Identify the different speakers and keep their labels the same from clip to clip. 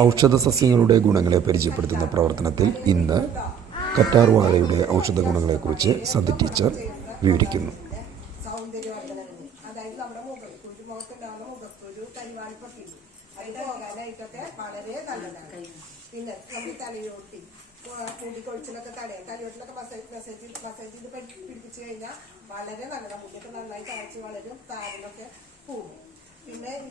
Speaker 1: ഔഷധ സസ്യങ്ങളുടെ ഗുണങ്ങളെ പരിചയപ്പെടുത്തുന്ന പ്രവർത്തനത്തിൽ ഇന്ന് കറ്റാർവാഴയുടെ ഔഷധ ഗുണങ്ങളെക്കുറിച്ച് സന്ധ്യ ടീച്ചർ വിവരിക്കുന്നു.
Speaker 2: നമ്മുടെ പിന്നെ നമ്മുടെ തലയോട്ടി മുടി കൊഴിച്ചിലൊക്കെ തടയാം തലയോട്ടിലൊക്കെ മസാജ് മസാജ് മസാജ് ചെയ്ത് പിടിപ്പിച്ചു കഴിഞ്ഞാൽ വളരെ നല്ലതാണ്. മുടിയൊക്കെ നന്നായി തഴച്ച് വളരും താരനൊക്കെ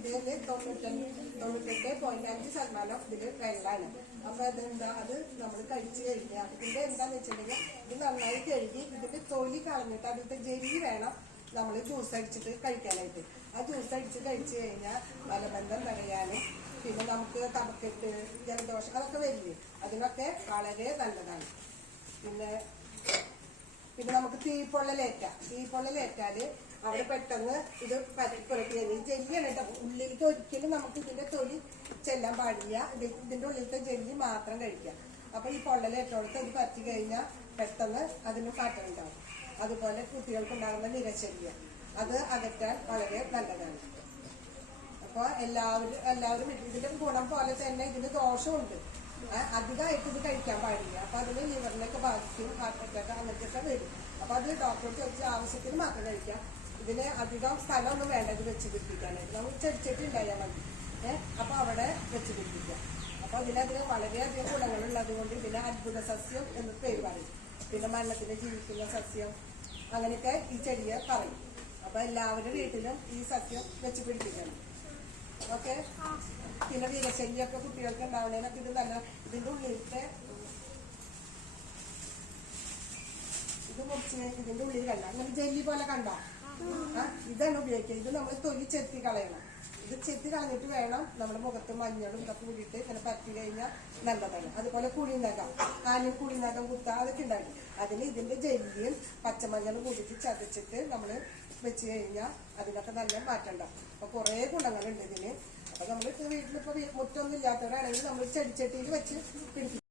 Speaker 2: തൊണ്ണൂറ്റഞ്ച് തൊണ്ണൂറ്റെട്ട് പോയിന്റ് അഞ്ച് ശതമാനം ഇതിൽ വെള്ളമാണ് അപ്പൊ അതെന്താ? അത് നമ്മൾ കഴിച്ചു കഴിഞ്ഞാൽ ഇതിന്റെ എന്താന്ന് വെച്ചിട്ടുണ്ടെങ്കിൽ ഇത് നന്നായി കഴുകി ഇതിന്റെ തൊലി കളഞ്ഞിട്ട് അതിന്റെ ജെല്ലി വേണം നമ്മൾ ജ്യൂസ് അടിച്ചിട്ട് കഴിക്കാനായിട്ട്. ആ ജ്യൂസ് അടിച്ച് കഴിച്ചു കഴിഞ്ഞാൽ മലബന്ധം തടയാനും പിന്നെ നമുക്ക് കഫക്കെട്ട് ജലദോഷം അതൊക്കെ വരില്ലേ? അതിനൊക്കെ വളരെ നല്ലതാണ്. പിന്നെ പിന്നെ നമുക്ക് തീപ്പൊള്ളലേറ്റ. തീപ്പൊള്ളലേറ്റാൽ അവിടെ പെട്ടെന്ന് ഇത് പുരട്ടി ഈ ജെല്ലിയാണ് കേട്ടോ ഉള്ളിലേക്ക് ഒരിക്കലും നമുക്ക് ഇതിന്റെ തൊലി ചെല്ലാൻ പാടില്ല. ഇത് ഇതിന്റെ ഉള്ളിലത്തെ ജെല്ലി മാത്രം കഴിക്കാം അപ്പൊ ഈ പൊള്ളലേറ്റോടത്ത് ഇത് പറ്റി കഴിഞ്ഞാൽ പെട്ടെന്ന് അതിന് കാട്ടുണ്ടാവും ഉണ്ടാവും. അതുപോലെ കുട്ടികൾക്ക് ഉണ്ടാകുന്ന നിരശല്യ. അത് അകറ്റാൻ വളരെ നല്ലതാണ്. അപ്പൊ എല്ലാവരും എല്ലാവരും ഇതിന്റെ ഗുണം പോലെ തന്നെ ഇതിന് ദോഷമുണ്ട്. അധികമായിട്ട് ഇത് കഴിക്കാൻ പാടില്ല. അപ്പൊ അതിന് ലിവറിനൊക്കെ ബാധിക്കും ഹാർട്ട് അറ്റാക്ക് അങ്ങനത്തെ വരും. അപ്പൊ അത് ഡോക്ടർ ചോദിച്ച ആവശ്യത്തിന് മാത്രം കഴിക്കാം. ഇതിന് അധികം സ്ഥലമൊന്നും വേണ്ട ഇത് വെച്ച് പിടിപ്പിക്കാനായിട്ട്. നമുക്ക് ചെടിച്ചട്ടി ഉണ്ടായാൽ മതി ഏഹ് അപ്പൊ അവിടെ വെച്ച് പിടിപ്പിക്കാം. അപ്പൊ ഇതിനധികം വളരെയധികം ഗുണങ്ങളുള്ളത് കൊണ്ട് ഇതിനെ അത്ഭുത സസ്യം എന്ന് പേര് പറയും. പിന്നെ മരണത്തിന് ജീവിക്കുന്ന സസ്യം അങ്ങനെയൊക്കെ ഈ ചെടിയെ പറയും. അപ്പൊ എല്ലാവരുടെ വീട്ടിലും ഈ സസ്യം വെച്ച് പിടിപ്പിക്കണം. ഓക്കെ? പിന്നെ വിരശല്യൊക്കെ കുട്ടികൾക്ക് ഉണ്ടാവണേനൊക്കെ ഇത് നല്ല ഇതിന്റെ ഉള്ളിലത്തെ ഇത് മുറിച്ച് ഇതിന്റെ ഉള്ളിൽ കണ്ട അങ്ങനെ ജെല്ലി പോലെ കണ്ടോ? ഇതാണ് ഉപയോഗിക്കുക. ഇത് നമ്മൾ തൊലി ചെത്തി കളയണം. ഇത് ചെത്തി കളഞ്ഞിട്ട് വേണം നമ്മുടെ മുഖത്ത് മഞ്ഞളും ഇതൊക്കെ കൂടിയിട്ട് ഇങ്ങനെ പറ്റി കഴിഞ്ഞാൽ നല്ലതാണ്. അതുപോലെ കുളിനകം ആനിൽ കുളിനകം കുത്ത അതൊക്കെ ഉണ്ടാക്കി അതിന് ഇതിന്റെ ജെല്ലിയും പച്ചമഞ്ഞളും കൂടിയിട്ട് ചതച്ചിട്ട് നമ്മൾ വെച്ച് കഴിഞ്ഞാൽ അതിനൊക്കെ നല്ല മാറ്റം ഉണ്ടാവും. അപ്പൊ കുറേ ഗുണങ്ങളുണ്ട് ഇതിന്. അപ്പൊ നമ്മൾ വീട്ടിലിപ്പോ മുറ്റൊന്നും ഇല്ലാത്തവരാണെങ്കിൽ നമ്മൾ ചെടിച്ചട്ടിയിൽ വെച്ച് പിടിപ്പിക്കും.